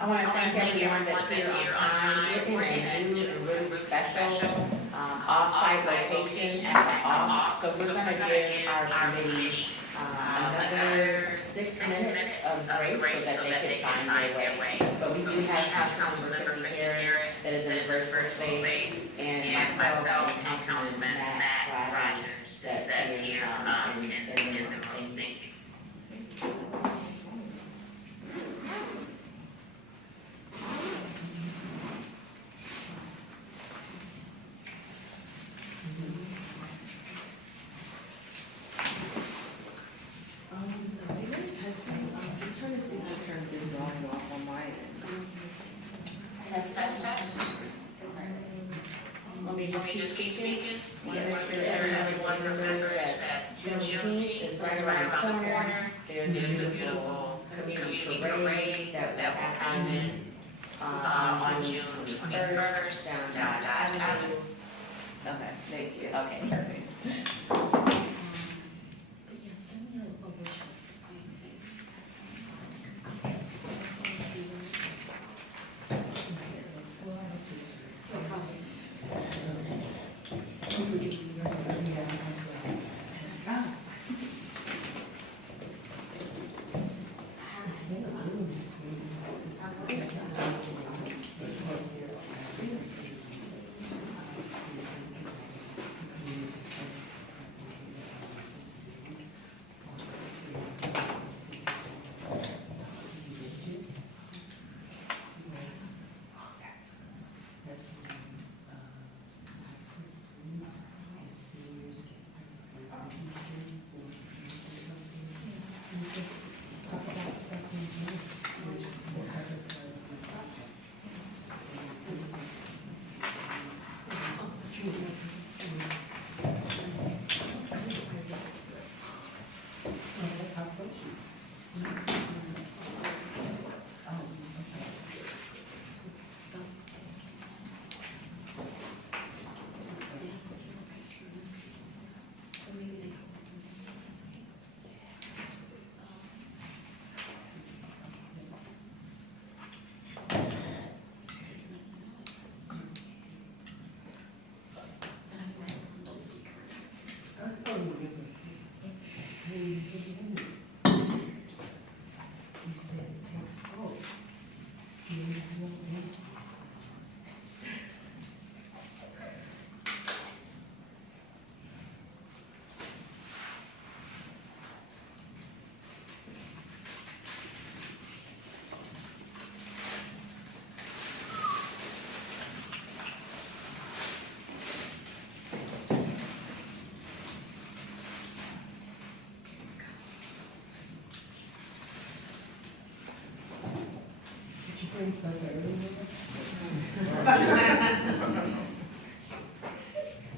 I want to thank everyone that's here on time. We're in a new and really special off-site location at the office. So we're going to give our committee another 6 minutes of break so that they can find their way. But we do have Councilmember Christie Harris that is in the virtual space, and myself and Councilman Matt Rogers that's here in the room. Thank you. Let me just keep speaking. Everyone remembers that Juneteenth is right around the corner. There's a beautiful community parade that will happen on June 21st down Dodge Avenue. Okay, thank you. Okay, perfect.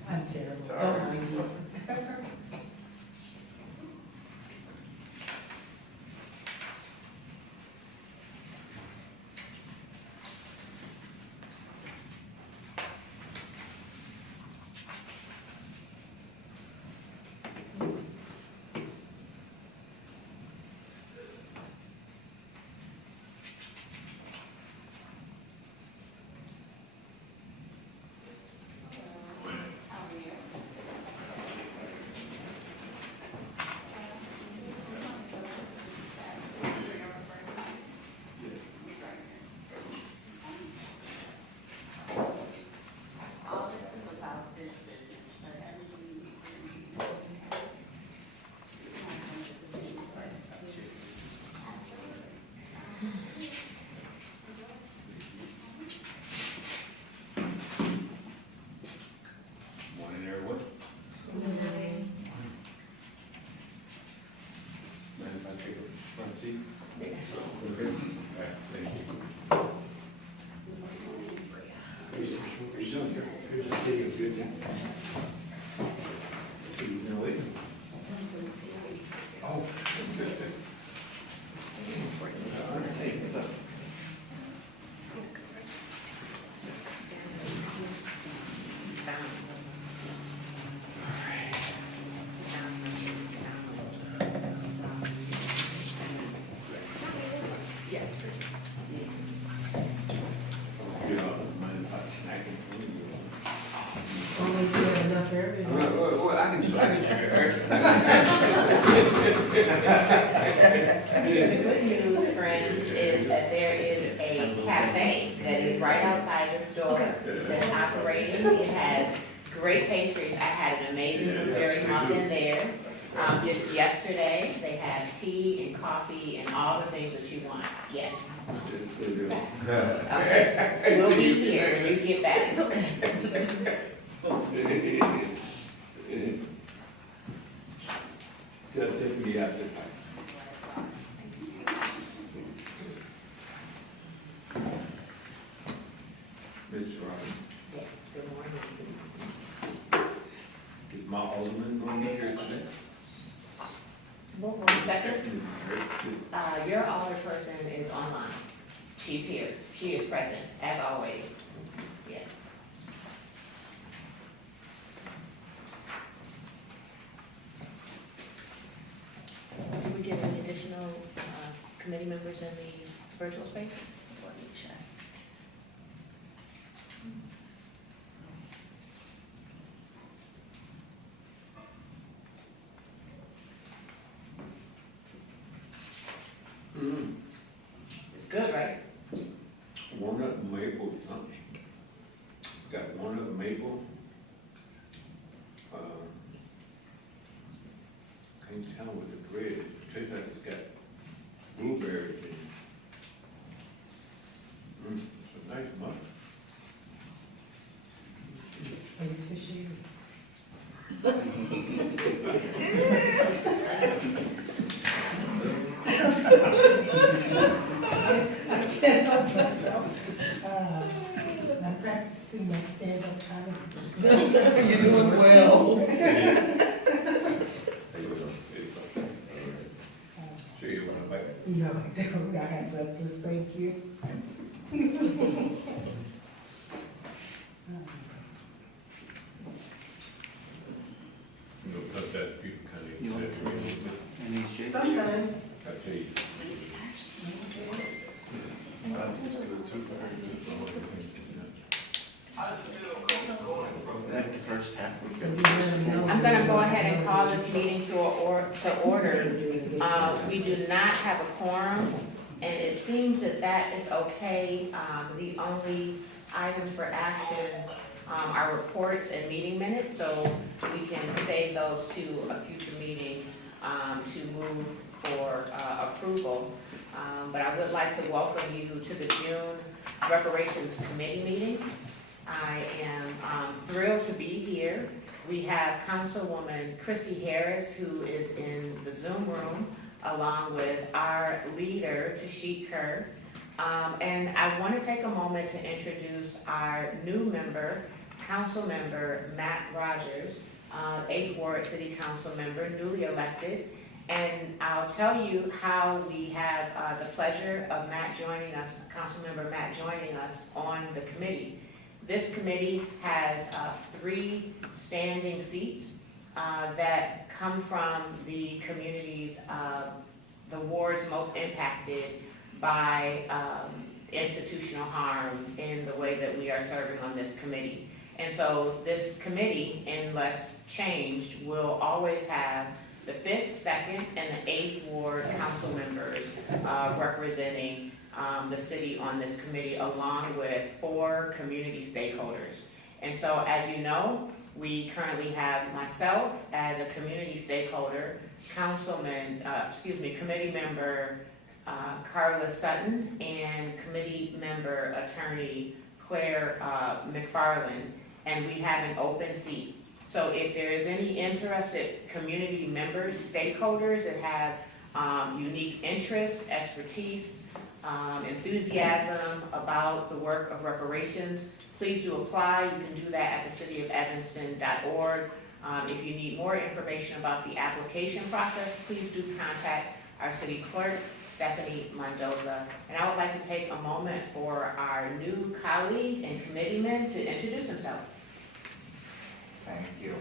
I'm terrible. share it. Well, I can share. The good news, friends, is that there is a cafe that is right outside the store that's operating. It has great pastries. I had an amazing blueberry muffin there. Just yesterday, they had tea and coffee and all the things that you want. Yes. Okay. We'll be here when you get back. Tell Tiffany I said hi. Mr. Ryan, Yes, good morning. is my alderman going to be here today? One second. Your alderperson is online. She's here. She is present, as always. Yes. Did we get any additional committee members in the virtual space? Let me check. It's good, right? Walnut maple something. Got walnut maple. Can't tell with the bread. It tastes like it's got blueberries in it. It's a nice muffin. Thanks for sharing. I can't help myself. I'm practicing my stand-up comedy. You're doing well. Sure you want to bite? No, I don't. I have breakfast, thank you. You know, plus that people kind of. You want to and these shakes? Sometimes. I tell you. Like the first half. So we want to know. I'm gonna go ahead and call this meeting to order. We do not have a quorum, and it seems that that is okay. The only items for action are reports and meeting minutes, so we can save those to a future meeting to move for approval. But I would like to welcome you to the June Reparations Committee meeting. I am thrilled to be here. We have Councilwoman Chrissy Harris, who is in the Zoom room, along with our leader, Tashik Kerr. And I want to take a moment to introduce our new member, Council Member Matt Rogers, 8th Ward City Council member, newly elected. And I'll tell you how we have the pleasure of Matt joining us, Councilmember Matt joining us on the committee. This committee has 3 standing seats that come from the communities, the wards most impacted by institutional harm in the way that we are serving on this committee. And so this committee, unless changed, will always have the 5th, 2nd, and the 8th Ward council members representing the city on this committee, along with 4 community stakeholders. And so, as you know, we currently have myself as a community stakeholder, committee member Carla Sutton, and committee member attorney Claire McFarland, and we have an open seat. So if there is any interested community members, stakeholders that have unique interests, expertise, enthusiasm about the work of reparations, please do apply. You can do that at thecityofevanston.org. If you need more information about the application process, please do contact our city clerk, Stephanie Mendoza. And I would like to take a moment for our new colleague and committeeman to introduce himself. Thank you.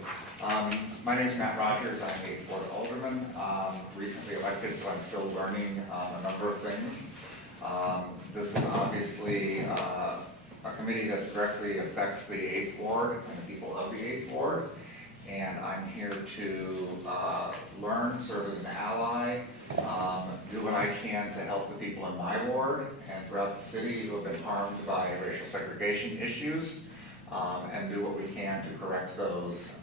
My name is Matt Rogers. I'm a 8th Ward Alderman, recently elected, so I'm still learning a number of things. This is obviously a committee that directly affects the 8th Ward and the people of the 8th Ward. I'm here to learn, serve as an ally, do what I can to help the people in my ward and throughout the city who have been harmed by racial segregation issues, and do what we can to correct those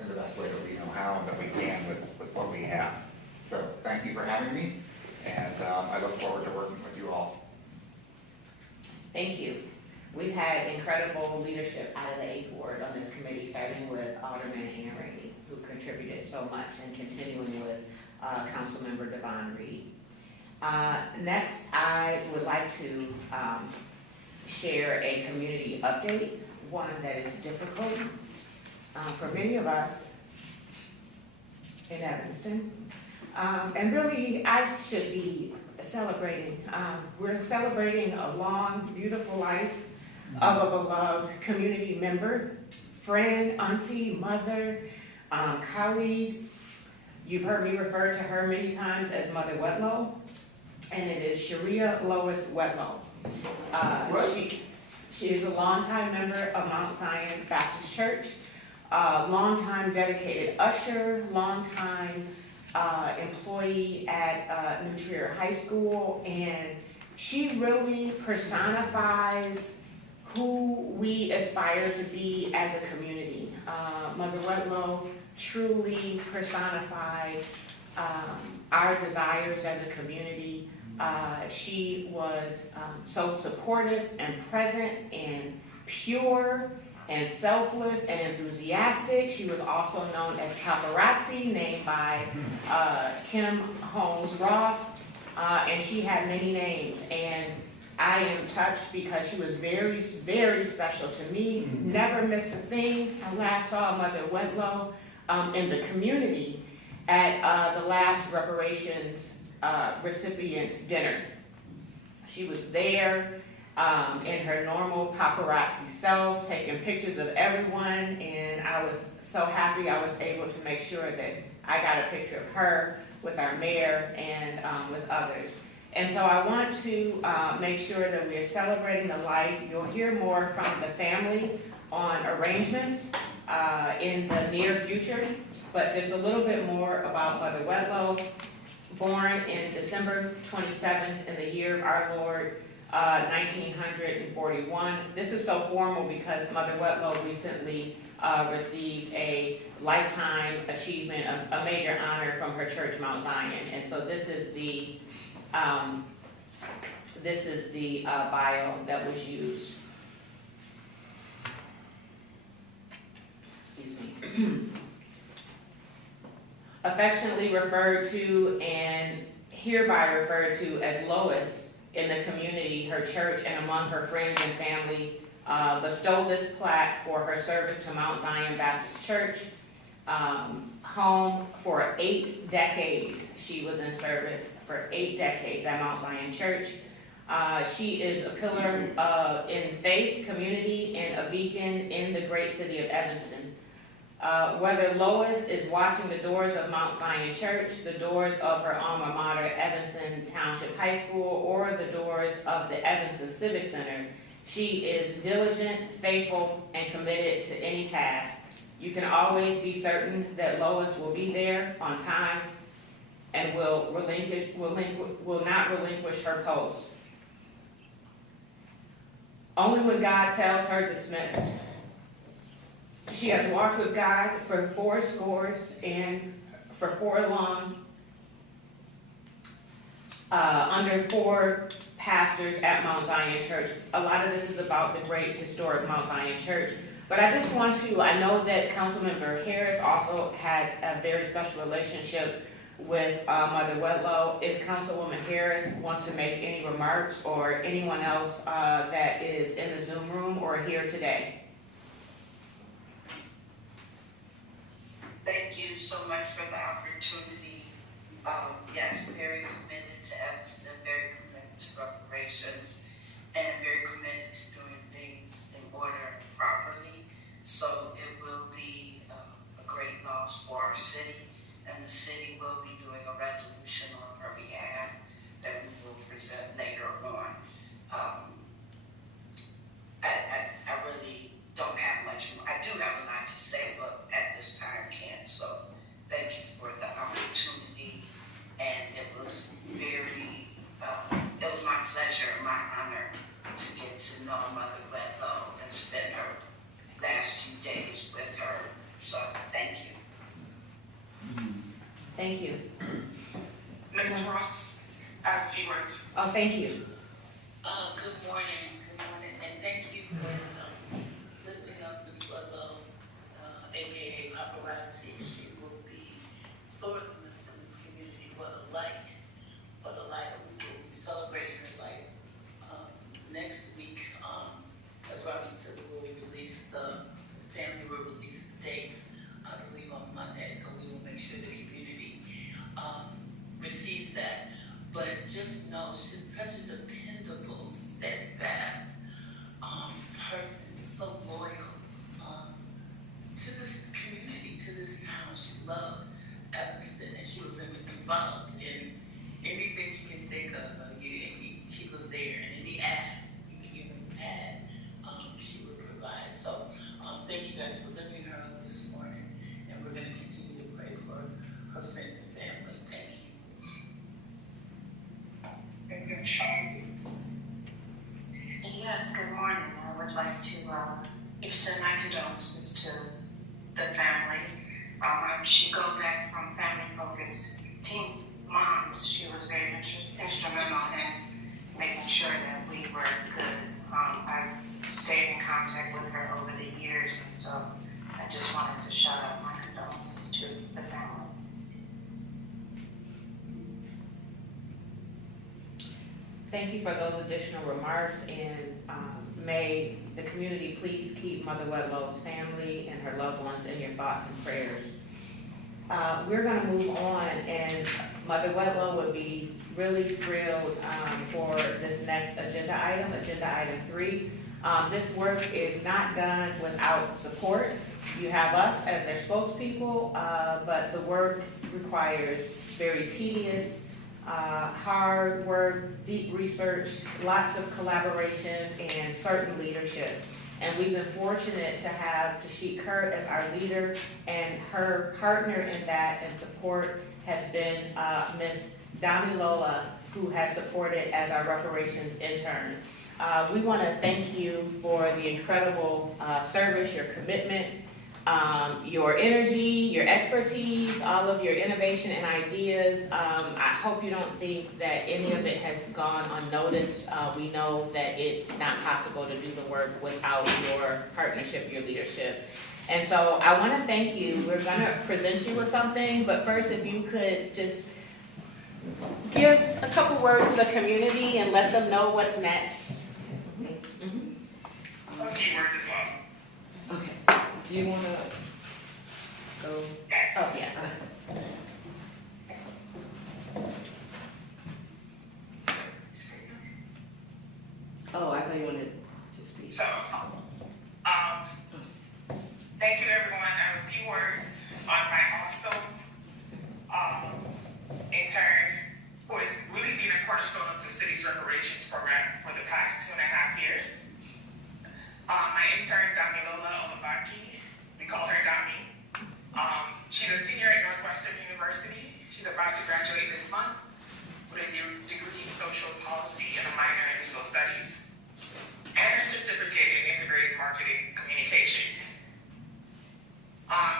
in the best way that we know how and that we can with what we have. So thank you for having me, and I look forward to working with you all. Thank you. We've had incredible leadership out of the 8th Ward on this committee, starting with Alderman Ann Rainey, who contributed so much, and continuing with Councilmember Devon Reed. Next, I would like to share a community update, one that is difficult for many of us in Evanston. And really, I should be celebrating. We're celebrating a long, beautiful life of a beloved community member, friend, auntie, mother, colleague. You've heard me refer to her many times as Mother Wetlow, and it is Sharia Lois Wetlow. She is a longtime member of Mount Zion Baptist Church, longtime dedicated usher, longtime employee at New Trier High School, and she really personifies who we aspire to be as a community. Mother Wetlow truly personified our desires as a community. She was so supportive and present and pure and selfless and enthusiastic. She was also known as Paparazzi, named by Kim Holmes Ross, and she had many names. And I am touched because she was very, very special to me. Never missed a thing. I last saw Mother Wetlow in the community at the last Reparations recipients dinner. She was there in her normal paparazzi self, taking pictures of everyone, and I was so happy I was able to make sure that I got a picture of her with our mayor and with others. And so I want to make sure that we're celebrating the life. You'll hear more from the family on arrangements in the near future, but just a little bit more about Mother Wetlow. Born in December 27th in the year of our Lord, 1941. This is so formal because Mother Wetlow recently received a lifetime achievement, a major honor from her church, Mount Zion. And so this is the bio that was used. Excuse me. Affectionately referred to and hereby referred to as Lois in the community, her church, and among her friends and family, bestowed this plaque for her service to Mount Zion Baptist Church, home for 8 decades. She was in service for 8 decades at Mount Zion Church. She is a pillar in faith, community, and a beacon in the great city of Evanston. Whether Lois is watching the doors of Mount Zion Church, the doors of her alma mater, Evanston Township High School, or the doors of the Evanston Civic Center, she is diligent, faithful, and committed to any task. You can always be certain that Lois will be there on time and will not relinquish her post. Only when God tells her dismissed. She has walked with God for 4 scores and for 4 long, under 4 pastors at Mount Zion Church. A lot of this is about the great historic Mount Zion Church. But I just want to, I know that Councilmember Harris also has a very special relationship with Mother Wetlow. If Councilwoman Harris wants to make any remarks, or anyone else that is in the Zoom room or here today. Thank you so much for the opportunity. Yes, very committed to Evanston, very committed to reparations, and very committed to doing things in order properly. So it will be a great loss for our city, and the city will be doing a resolution on her behalf that we will present later on. I really don't have much more. I do have a lot to say, but at this time can't. Thank you. Ms. Ross has a few words. Oh, thank you. Good morning, and thank you for lifting up Ms. Ludlow, aka Paparazzi. She will be sorely missed in this community. What a light, what a light. We will be celebrating her life next week. As Robin said, we will release the family will release the dates, I believe on Monday. So we will make sure the community receives that. But just know she's such a dependable, steadfast person, just so loyal to this community, to this town. She loved Evanston, and she was involved in anything you can think of. She was there, and any ask you even had, she would provide. So thank you guys for lifting her up this morning, and we're going to continue to pray for her friends and family. Thank you. Yes, good morning. I would like to extend my condolences to the family. She go back from family-focused teen moms. She was very instrumental in making sure that we were good. I stayed in contact with her over the years, and so I just wanted to shout out my condolences to the family. Thank you for those additional remarks, and may the community please keep Mother Wedlow's family and her loved ones in your thoughts and prayers. We're going to move on, and Mother Wedlow would be really thrilled for this next agenda item 3. This work is not done without support. You have us as their spokespeople, but the work requires very tedious, hard work, deep research, lots of collaboration, and certain leadership. And we've been fortunate to have Tashik Kurt as our leader, and her partner in that and support has been Ms. Damilola, who has supported as our reparations intern. We want to thank you for the incredible service, your commitment, your energy, your expertise, all of your innovation and ideas. I hope you don't think that any of it has gone unnoticed. We know that it's not possible to do the work without your partnership, your leadership. And so I want to thank you. We're going to present you with something, but first if you could just give a couple words to the community and let them know what's next. A few words as well. Okay. Do you want to go? Yes. Oh, yes. Oh, I thought you wanted to speak. So, thank you everyone. I have a few words on my awesome intern who has really been a cornerstone of the city's reparations program for the past 2.5 years. My intern, Damilola Olabaji, we call her Dami. She's a senior at Northwestern University. She's about to graduate this month with a degree in social policy and a minor in legal studies, and her certificate in integrated marketing communications.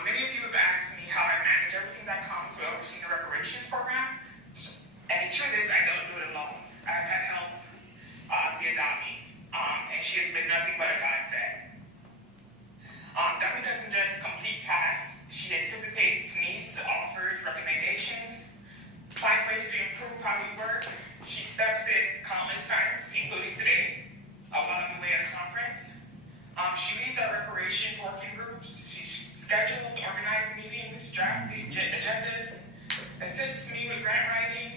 Many of you have asked me how I manage everything that comes with overseeing the reparations program, and the truth is I don't do it alone. I've had help via Dami, and she has been nothing but a godsend. Dami doesn't just complete tasks, she anticipates needs, offers recommendations, finds ways to improve how we work. She steps in countless times, including today, while I'm away at a conference. She leads our reparations working groups. She schedules, organized meetings, draft the agendas, assists me with grant writing,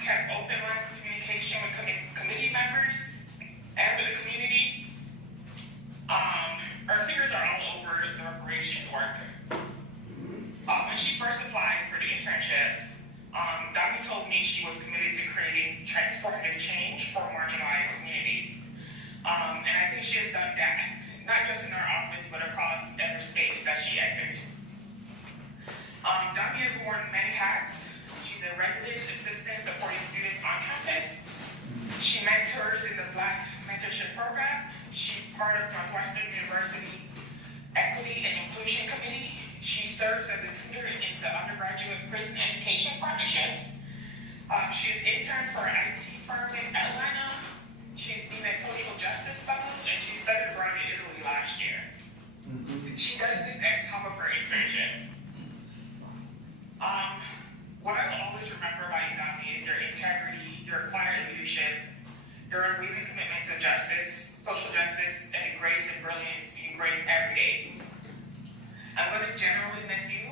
kept open lines of communication with committee members and with the community. Her fingers are all over the reparations work. When she first applied for the internship, Dami told me she was committed to creating transformative change for marginalized communities. And I think she has done that, not just in our office, but across every space that she enters. Dami has worn many hats. She's a resident assistant supporting students on campus. She mentors in the Black Mentorship Program. She's part of Northwestern University Equity and Inclusion Committee. She serves as a tutor in the undergraduate prison education partnerships. She's interned for an IT firm in Atlanta. She's been a social justice fellow, and she studied abroad in Italy last year. She does this at the top of her internship. What I will always remember about you, Dami, is your integrity, your quiet leadership, your unwavering commitment to justice, social justice, and the grace and brilliance you bring every day. I'm going to generally miss you.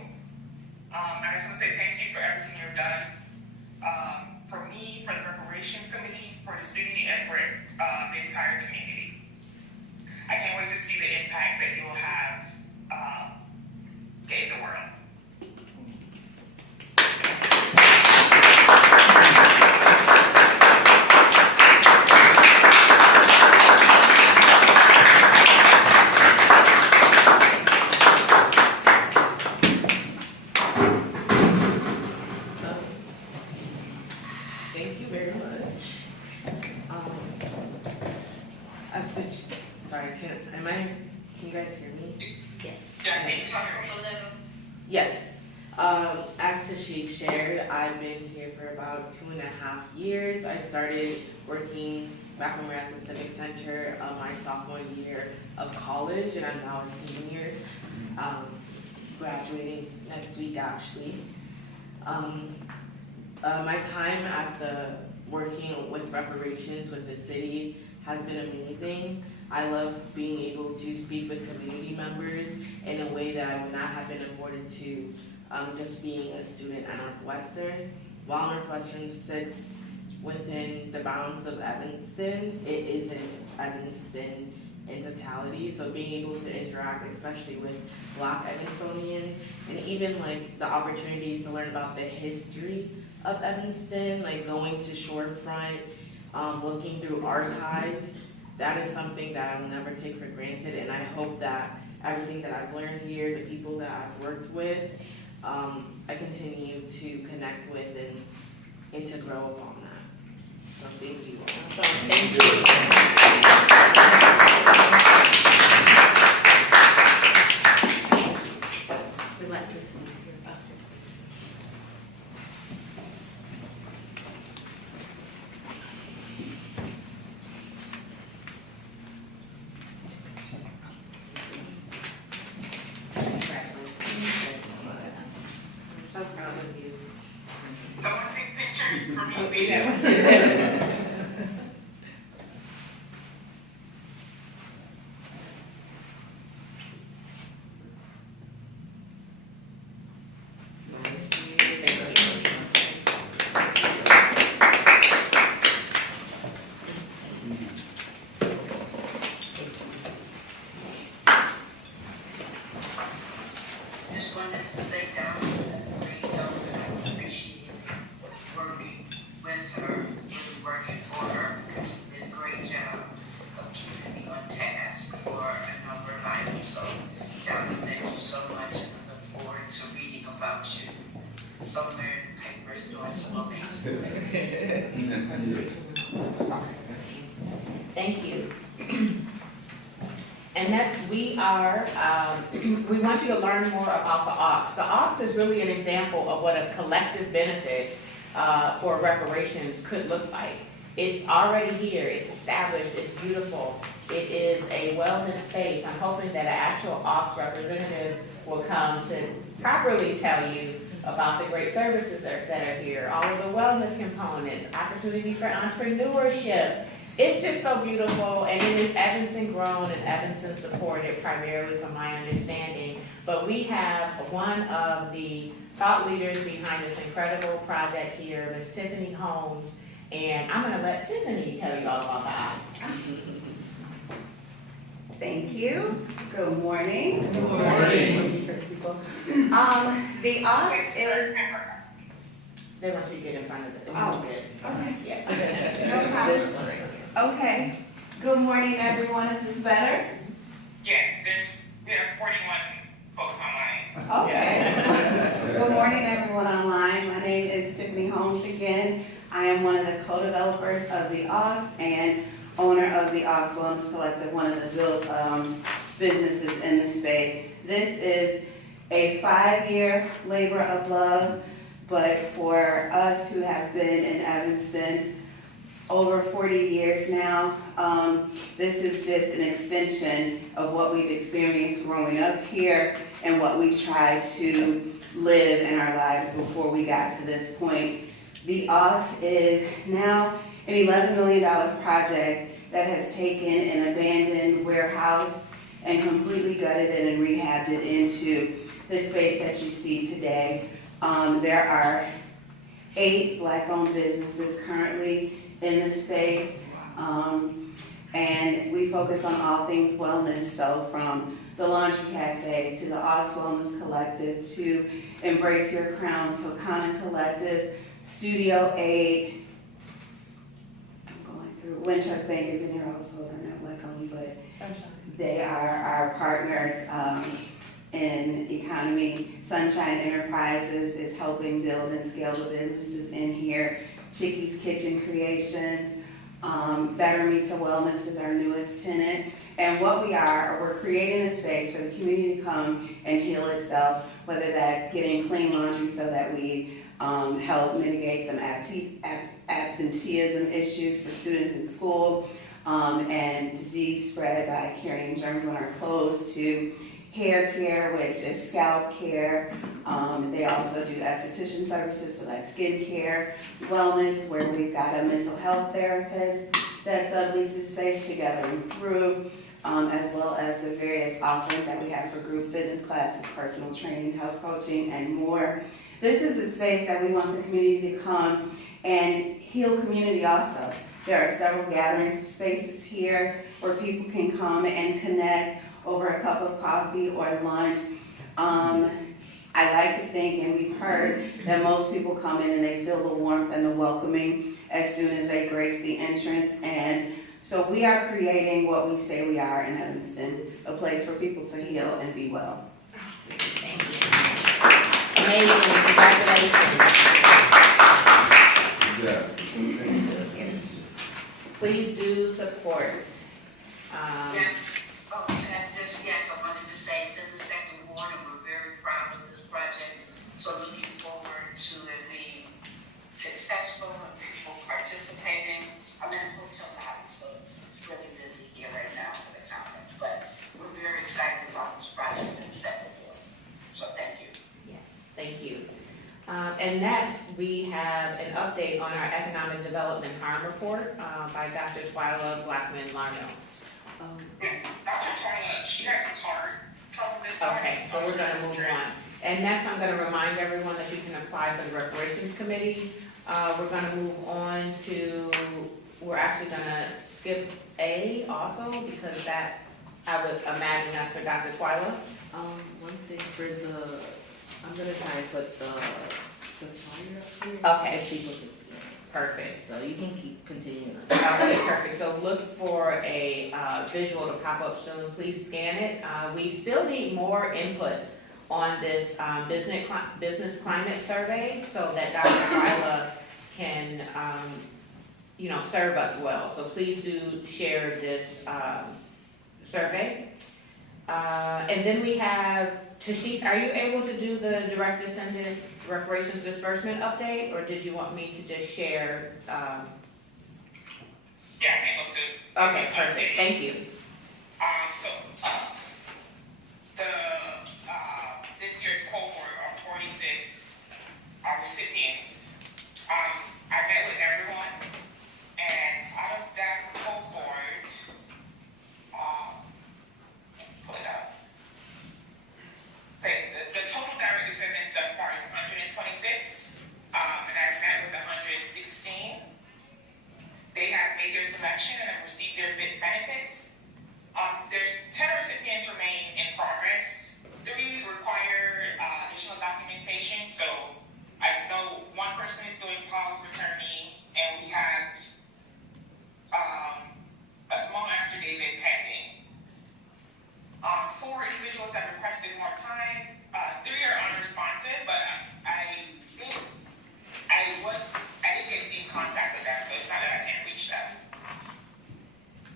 I just want to say thank you for everything you've done. For me, for the Reparations Committee, for the city, and for the entire community. I can't wait to see the impact that you'll have in the world. Thank you very much. Sorry, can you guys hear me? Can you talk a little? Yes. As Tashik shared, I've been here for about 2.5 years. I started working back when we were at the Civic Center my sophomore year of college, and I'm now a senior, graduating next week actually. My time at working with reparations with the city has been amazing. I love being able to speak with community members in a way that I would not have been afforded to just being a student at Northwestern. While Northwestern sits within the bounds of Evanston, it isn't Evanston in totality. So being able to interact, especially with Black Evansonians, and even like the opportunities to learn about the history of Evanston, like going to Shorefront, looking through archives, that is something that I will never take for granted, and I hope that everything that I've learned here, the people that I've worked with, I continue to connect with and to grow upon that. So thank you all. Thank you. We'd like to see your thoughts. So proud of you. Someone take pictures for me, please. Just wanted to say that I really know that I appreciate working with her, really working for her, because she did a great job of keeping me on task for a number of items. So, Donna, thank you so much, and I look forward to reading about you somewhere in the papers doing some amazing things. Thank you. And next, we want you to learn more about the AUX. The AUX is really an example of what a collective benefit for reparations could look like. It's already here, it's established, it's beautiful. It is a wellness space. I'm hoping that an actual AUX representative will come to properly tell you about the great services that are here, all of the wellness components, opportunities for entrepreneurship. It's just so beautiful, and it is Evanston grown and Evanston supported primarily from my understanding. But we have one of the thought leaders behind this incredible project here, Ms. Tiffany Holmes, and I'm gonna let Tiffany tell you all about the AUX. Thank you. Good morning. Good morning. The AUX is, They want you to get in front of it. Oh, Good. okay. Yeah. No problem. This one. Okay. Good morning, everyone. Is this better? Yes, we have 41 folks online. Okay. Good morning, everyone online. My name is Tiffany Holmes again. I am one of the co-developers of the AUX and owner of the AUX Wellness Collective, one of the businesses in the space. This is a 5-year labor of love but for us who have been in Evanston over 40 years now, this is just an extension of what we've experienced growing up here and what we've tried to live in our lives before we got to this point. The OFS is now an $11 million project that has taken an abandoned warehouse and completely gutted it and rehabbed it into the space that you see today. There are 8 Black-owned businesses currently in the space, and we focus on all things wellness, so from the Laundry Cafe to the Office Wellness Collective to Embrace Your Crown, to Common Collective, Studio 8, I'm going through, Wintrust Bank is in here also, they're not Black-owned, but they are our partners in economy. Sunshine Enterprises is helping build and scale the businesses in here. Chicky's Kitchen Creations, Better Meats and Wellness is our newest tenant. And what we're creating a space for the community to come and heal itself, whether that's getting clean laundry so that we help mitigate some absenteeism issues for students in school, and disease spread by carrying germs on our clothes, to hair care, which is scalp care. They also do esthetician services, so like skin care, wellness, where we've got a mental health therapist that subleases space together and through, as well as the various offerings that we have for group fitness classes, personal training, health coaching, and more. This is a space that we want the community to come and heal community also. There are several gathering spaces here where people can come and connect over a cup of coffee or lunch. I like to think, and we've heard, that most people come in and they feel the warmth and the welcoming as soon as they grace the entrance. And so we are creating what we say we are in Evanston, a place for people to heal and be well. Thank you. Amazing, congratulations. Please do support. Yes, I wanted to say, it's in the second ward, and we're very proud of this project. So looking forward to it being successful and people participating. I'm in a hotel lobby, so it's really busy here right now for the conference. But we're very excited about this project in the second ward. So thank you. Yes, thank you. And next, we have an update on our economic development harm report by Dr. Twyla Blackman-Larnell. Dr. Twyla, she had a card trouble this morning. Okay, so we're gonna move on. And next, I'm gonna remind everyone that you can apply for the Reparations Committee. We're gonna move on to, we're actually gonna skip A also, because that, I would imagine that's for Dr. Twyla. One thing for the, I'm gonna try to put the flyer up here. Okay. If people can see it. Perfect. So you can keep continuing. Okay, perfect. So look for a visual to pop up soon. Please scan it. We still need more input on this business climate survey so that Dr. Twyla can, serve us well. So please do share this survey. And then we have Tashik. Are you able to do the direct descendant reparations disbursement update, or did you want me to just share? Yeah, I'm able to. Okay, perfect. Thank you. This year's cohort of 46 recipients. I met with everyone, and out of that cohort, pull it up. The total direct descendants thus far is 126, and I've met with 116. They have made their selection and have received their benefits. There's 10 recipients remain in progress. 3 require additional documentation. So I know one person is doing power of attorney, and we have a small affidavit pending. 4 individuals have requested more time. 3 are unresponsive, but I think I did get in contact with them, so it's not that I can't reach them.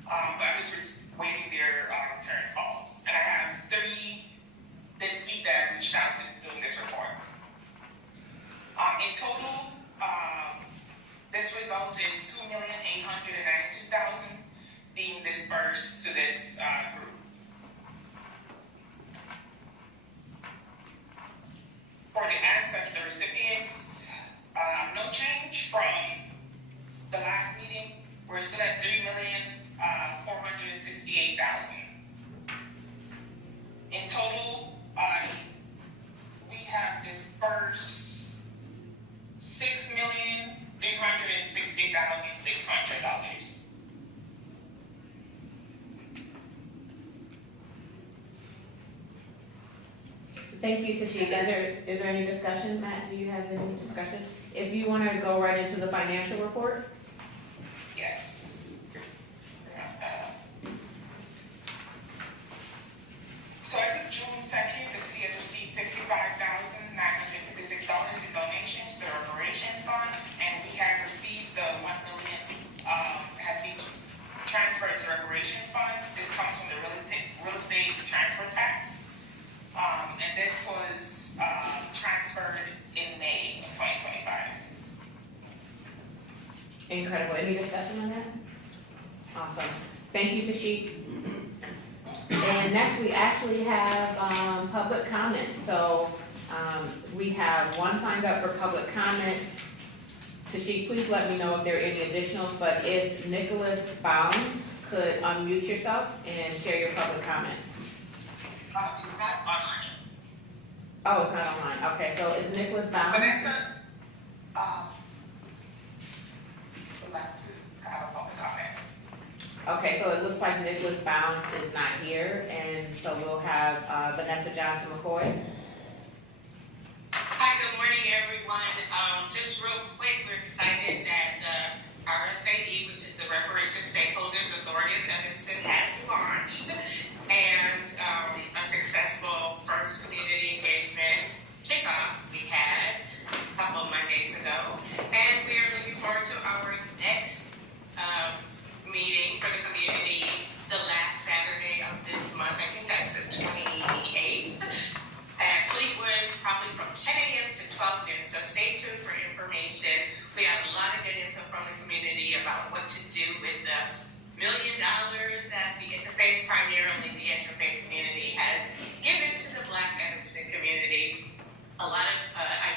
But I'm just waiting their return calls. And I have 3 this week that I've reached out since doing this report. In access the recipients, no change from the last meeting. We're still at 3,468,000. In total, we have dispersed $6,360,600. Thank you, Tashika. Is there any discussion, Matt? Do you have any discussion? If you wanna go right into the financial report? Yes. So as of June 2nd, the city has received $55,956 in donations to the Reparations Fund, and we have received the $1 million has been transferred to the Reparations Fund. This comes from the real estate transfer tax. And this was transferred in May of 2025. Incredible. Any discussion on that? Awesome. Thank you, Tashik. And next, we actually have public comment. So we have one signed up for public comment. Tashik, please let me know if there are any additionals, but if Nicholas Bounds could unmute yourself and share your public comment. It's not online. Oh, it's not online. Okay, so is Nicholas Bounds? Vanessa, would like to have a public comment. Okay, so it looks like Nicholas Bounds is not here, and so we'll have Vanessa Johnson McCoy. Hi, good morning, everyone. Just real quick, we're excited that the RSAE, which is the Reparations Stakeholders Authority of Evanston, has launched, and a successful first community engagement kickoff we had a couple of Mondays ago, and we are looking forward to our next meeting for the community the last Saturday of this month. I think that's the 28th. At Fleetwood, probably from 10 a.m. to 12 noon, so stay tuned for information. We have a lot of good input from the community about what to do with the $1 million that the interfaith, primarily the interfaith community, has given to the Black Evanston community. A lot of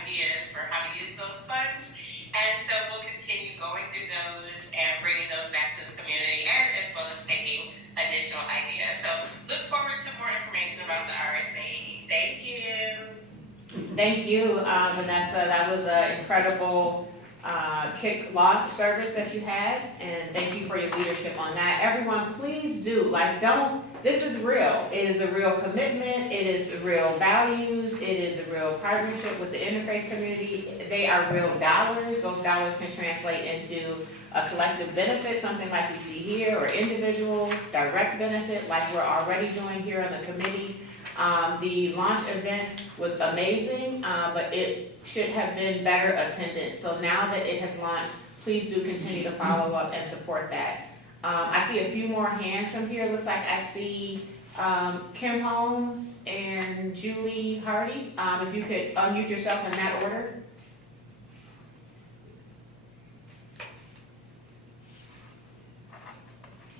ideas for how to use those funds, and so we'll continue going through those and bringing those back to the community, and as well as taking additional ideas. So look forward to more information about the RSA. Thank you. Thank you, Vanessa. That was an incredible kick launch service that you had, and thank you for your leadership on that. Everyone, please do, this is real. It is a real commitment. It is real values. It is a real partnership with the interfaith community. They are real dollars. Those dollars can translate into a collective benefit, something like you see here, or individual direct benefit like we're already doing here on the committee. The launch event was amazing, but it should have been better attended. So now that it has launched, please do continue to follow up and support that. I see a few more hands from here. Looks like I see Kim Holmes and Julie Hardy. If you could unmute yourself in that order.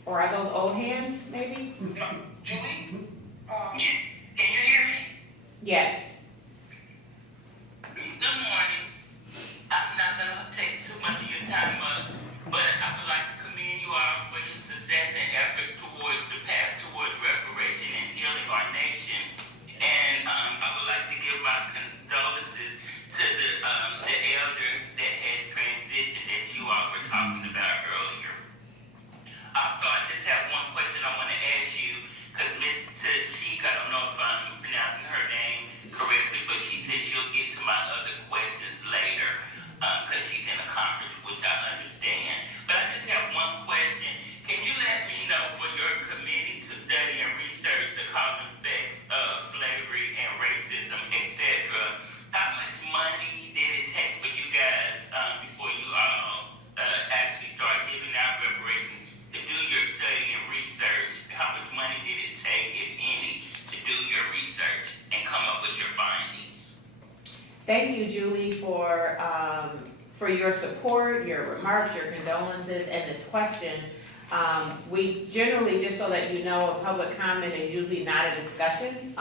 Or are those old hands, maybe? No, Julie? Can you hear me? Yes. Good morning. I'm not going to take too much of your time up, but I would like to commend you all for your success and efforts towards the path towards reparation and healing our nation. And I would like to give my condolences to the elder that has transitioned that you all were talking about earlier. Also, I just have one question I want to ask you, because Ms. Tashik, I don't know if I'm pronouncing her name correctly, but she said she'll get to my other questions later, because she's in a conference, which I understand. But I just have one question. Can you let me know, for your committee to study and research the cause and effects of slavery and racism, etc., how much money did it take for you guys before you all actually start giving out reparations to do your study and research? How much money did it take, if any, to do your research and come up with your findings? Thank you, Julie, for your support, your remarks, your condolences, and this question. We generally, just so that you know, a public comment is usually not a discussion.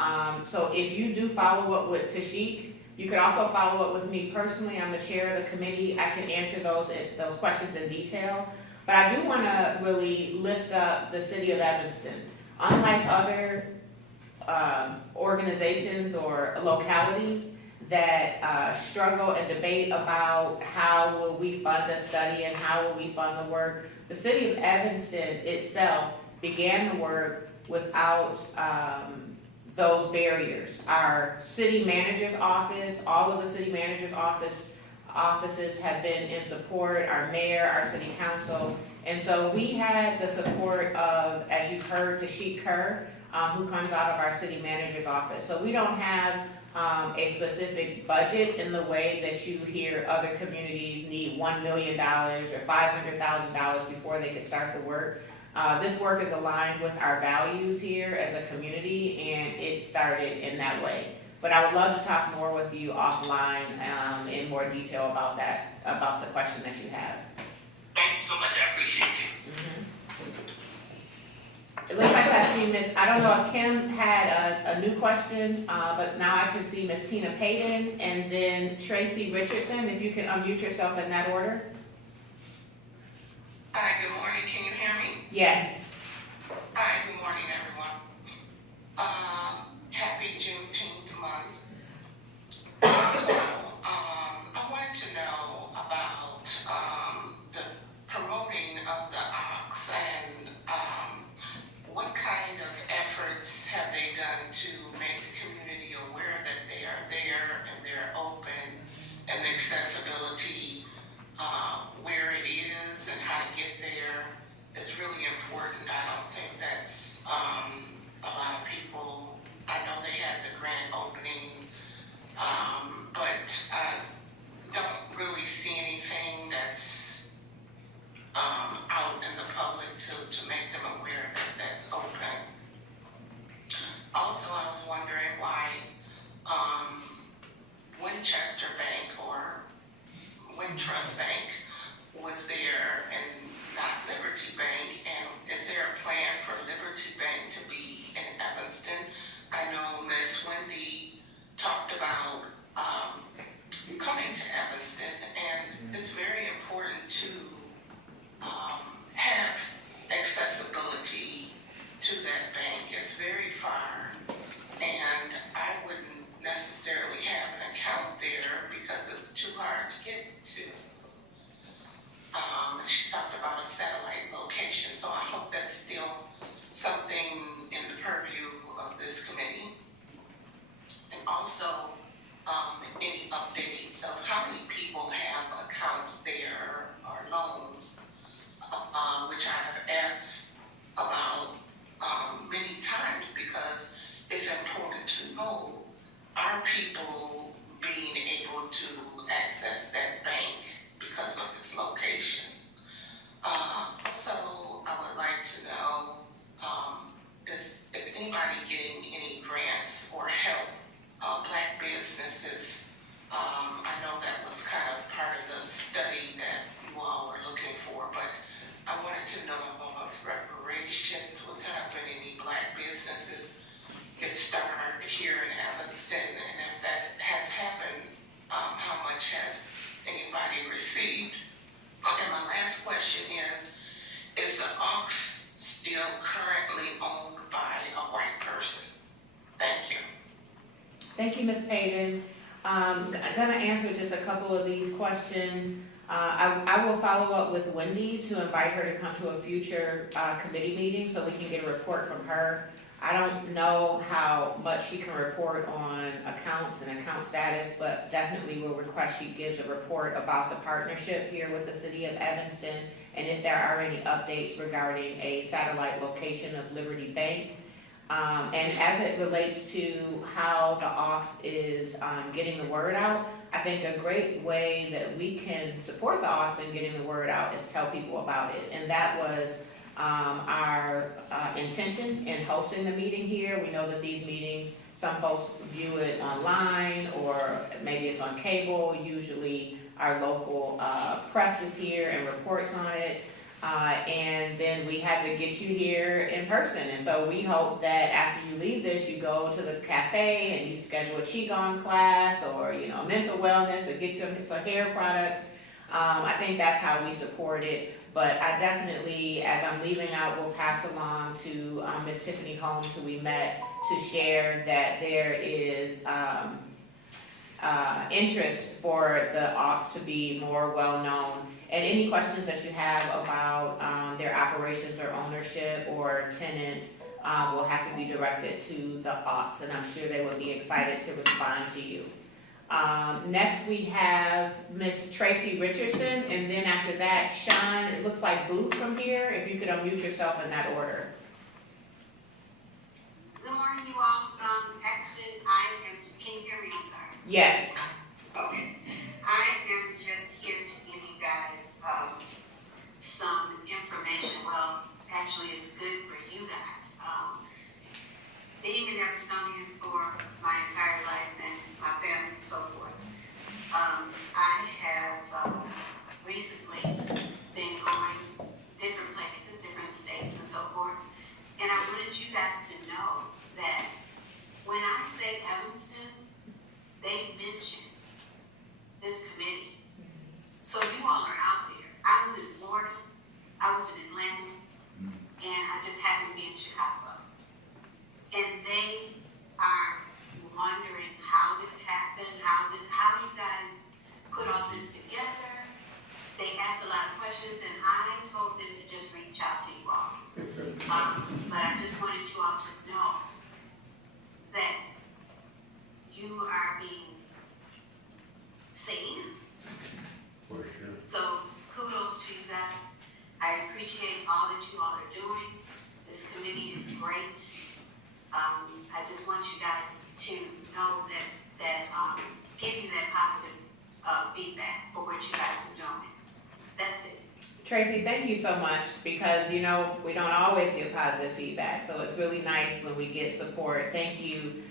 So if you do follow up with Tashik, You could also follow up with me personally. I'm the chair of the committee. I can answer those questions in detail. But I do want to really lift up the city of Evanston. Unlike other organizations or localities that struggle and debate about how will we fund the study and how will we fund the work, the city of Evanston itself began the work without those barriers. Our city manager's office, all of the city manager's offices have been in support, our mayor, our city council. And so we had the support of, as you've heard, Tashik Kerr, who comes out of our city manager's office. So we don't have a specific budget in the way that you hear other communities need $1 million or $500,000 before they could start the work. This work is aligned with our values here as a community, and it started in that way. But I would love to talk more with you offline in more detail about that, about the question that you have. Thanks so much, I appreciate you. It looks like I see Miss, I don't know if Kim had a new question, but now I can see Miss Tina Payton and then Tracy Richardson, if you can unmute yourself in that order. Hi, good morning, can you hear me? Yes. Hi, good morning, everyone. Happy Juneteenth month. So, I wanted to know about the promoting of the Ox and what kind of efforts have they done to make the community aware that they are there and they're open and the accessibility, where it is and how to get there is really important. I don't think that's a lot of people, I know they had the grand opening, but I don't really see anything that's out in the public to make them aware that that's open. Also, I was wondering why Winchester Bank or Wintrust Bank was there and not Liberty Bank, and is there a plan for Liberty Bank to be in Evanston? I know Miss Wendy talked about coming to Evanston, and it's very important to have accessibility to that bank. It's very far, and I wouldn't necessarily have an account there because it's too hard to get to. She talked about a satellite location, so I hope that's still something in the purview of this committee. And also, any updates of how many people have accounts there or loans, which I have asked about many times because it's important to know, are people being able to access that bank because of its location? So I would like to know, is anybody getting any grants or help? Black businesses, I know that was kind of part of the study that you all were looking for, but I wanted to know if reparations was happening, any black businesses get started here in Evanston, and if that has happened, how much has anybody received? And my last question is the Ox still currently owned by a white person? Thank you. Thank you, Ms. Payton. I'm gonna answer just a couple of these questions. I will follow up with Wendy to invite her to come to a future committee meeting so we can get a report from her. I don't know how much she can report on accounts and account status, but definitely will request she gives a report about the partnership here with the city of Evanston, and if there are any updates regarding a satellite location of Liberty Bank. And as it relates to how the Ox is getting the word out, I think a great way that we can support the Ox in getting the word out is tell people about it. And that was our intention in hosting the meeting here. We know that these meetings, some folks view it online or maybe it's on cable. Usually our local press is here and reports on it. And then we had to get you here in person, and so we hope that after you leave this, you go to the cafe and you schedule a Qigong class, or, you know, mental wellness, or get you some hair products. I think that's how we support it, but I definitely, as I'm leaving out, will pass along to Ms. Tiffany Holmes, who we met, to share that there is interest for the Ox to be more well-known. And any questions that you have about their operations or ownership or tenants will have to be directed to the Ox, and I'm sure they will be excited to respond to you. Next we have Miss Tracy Richardson, and then after that, Sean, it looks like Booth from here, if you could unmute yourself in that order. Good morning, you all. Actually, can you hear me? I'm sorry. Yes. Okay. I am just here to give you guys, some information. Well, actually, it's good for you guys. Being an Everstonian for my entire life and my family and so forth, I have, recently been going different places, different states and so forth. And I wanted you guys to know that when I say Evanston, they mention this committee. So you all are out there. I was in Florida, I was in Atlanta, and I just happened to be in Chicago. And they are wondering how this happened, how you guys put all this together. They asked a lot of questions, and I told them to just reach out to you all. But I just wanted you all to know that you are being seen. For sure. So kudos to you guys. I appreciate all that you all are doing. This committee is great. I just want you guys to know that give you that positive feedback for what you guys are doing. That's it. Tracy, thank you so much, because, you know, we don't always get positive feedback, so it's really nice when we get support. Thank you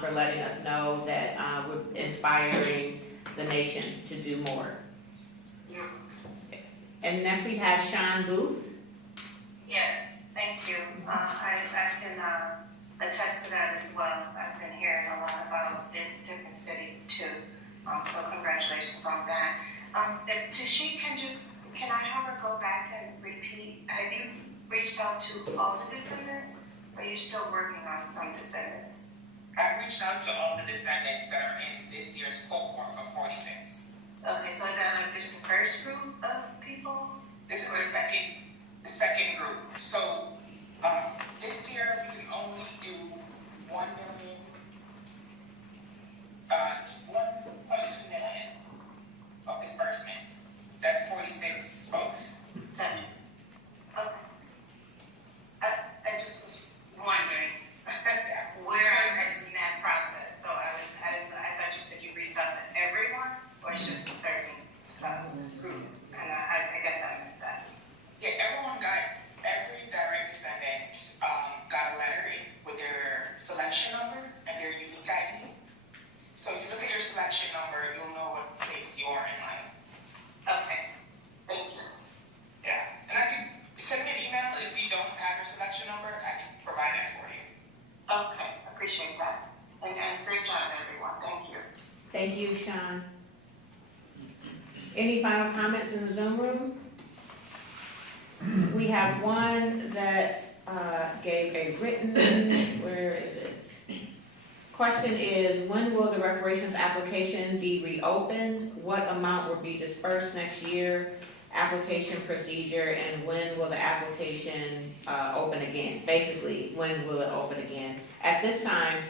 for letting us know that we're inspiring the nation to do more. Yeah. And next we have Sean Booth. Yes, thank you. I can attest to that as well. I've been hearing a lot about different cities too. So congratulations on that. If Tashi can I have her go back and repeat? Have you reached out to all the descendants, or are you still working on some descendants? I've reached out to all the descendants that are in this year's cohort of 46. Okay, so is that like just the first group of people? This is the second group. So this year we can only do 1 million, 1.2 million of disbursements. That's 46 folks. Okay. I just was wondering where I was in that process. So I thought you said you reached out to everyone, or it's just a certain group. And I guess I missed that. Yeah, every direct descendant got a letter with their selection number and their unique ID. So if you look at your selection number, you'll know what place you are in line. Okay, thank you. Yeah, and I can send me an email if you don't have your selection number. I can provide that for you. Okay, appreciate that. And great job, everyone. Thank you. Thank you, Sean. Any final comments in the Zoom room? We have one that gave a written, where is it? Question is, when will the reparations application be reopened? What amount will be dispersed next year? Application procedure, and when will the application open again? Basically, when will it open again? At this time,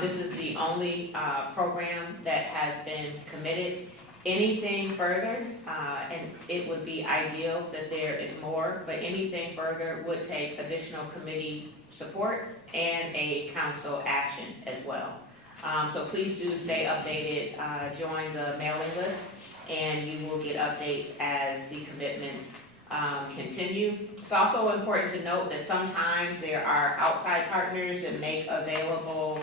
this is the only program that has been committed. Anything further, and it would be ideal that there is more, but anything further would take additional committee support and a council action as well. So please do stay updated, join the mailing list, and you will get updates as the commitments continue. It's also important to note that sometimes there are outside partners that make available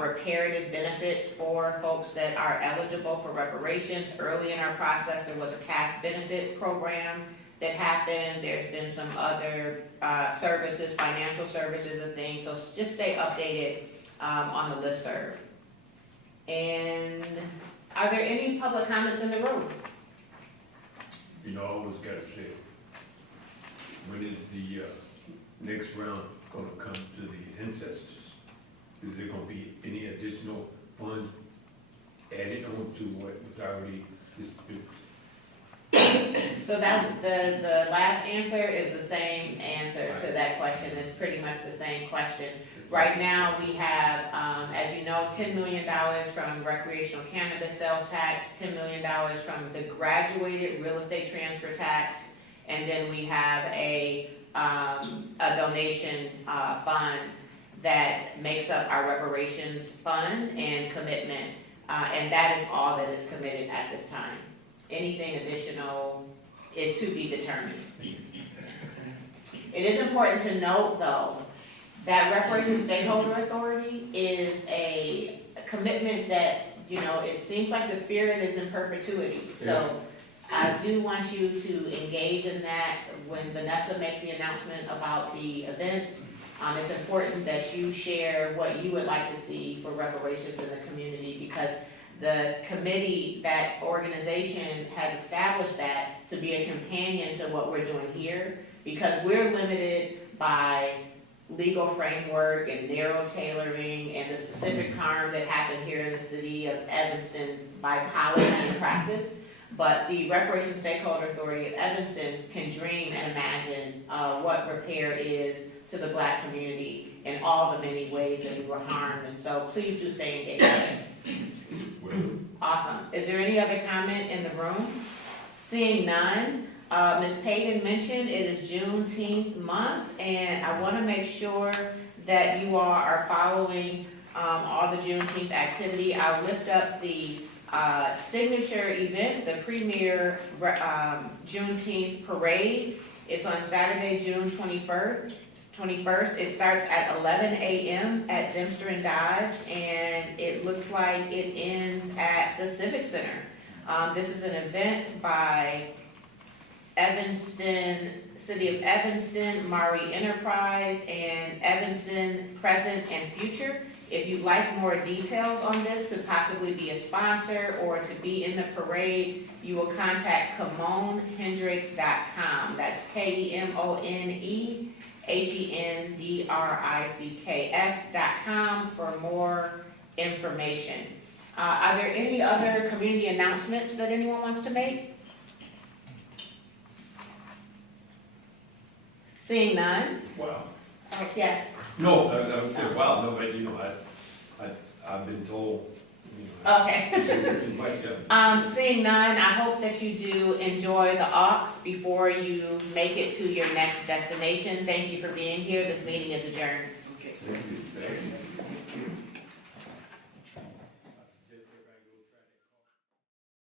reparative benefits for folks that are eligible for reparations. Early in our process, there was a cash benefit program that happened. There's been some other, services, financial services and things, so just stay updated, on the listserv. And are there any public comments in the room? You know, I always gotta say, when is the, next round gonna come to the ancestors? Is there gonna be any additional funds added on to what was already distributed? So that, the last answer is the same answer to that question, it's pretty much the same question. Right now, we have, as you know, $10 million from recreational cannabis sales tax, $10 million from the graduated real estate transfer tax, and then we have a donation, fund that makes up our reparations fund and commitment, and that is all that is committed at this time. Anything additional is to be determined. It is important to note, though, that Reparations Stakeholder Authority is a commitment that, you know, it seems like the spirit is in perpetuity. So I do want you to engage in that when Vanessa makes the announcement about the events. It's important that you share what you would like to see for reparations in the community, because the committee, that organization has established that to be a companion to what we're doing here, because we're limited by legal framework and narrow tailoring and the specific harm that happened here in the city of Evanston by policy and practice. But the Reparations Stakeholder Authority of Evanston can dream and imagine what repair is to the Black community in all the many ways that we were harmed. And so please do stay engaged. Awesome. Is there any other comment in the room? Seeing none, Ms. Payton mentioned it is Juneteenth month, and I want to make sure that you all are following all the Juneteenth activity. I'll lift up the signature event, the premier Juneteenth parade. It's on Saturday, June 21st. It starts at 11 a.m. at Dempster and Dodge, and it looks like it ends at the Civic Center. This is an event by Evanston, City of Evanston, Maury Enterprise, and Evanston Present and Future. If you'd like more details on this, to possibly be a sponsor or to be in the parade, you will contact KimonHendricks.com. That's KemonHendricks.com for more information. Are there any other community announcements that anyone wants to make? Seeing none? Wow. Yes. No, I would say, wow, no, but you know, I've been told, you know. Okay. Too much. Seeing none, I hope that you do enjoy the aux before you make it to your next destination. Thank you for being here. This meeting is adjourned. Thank you.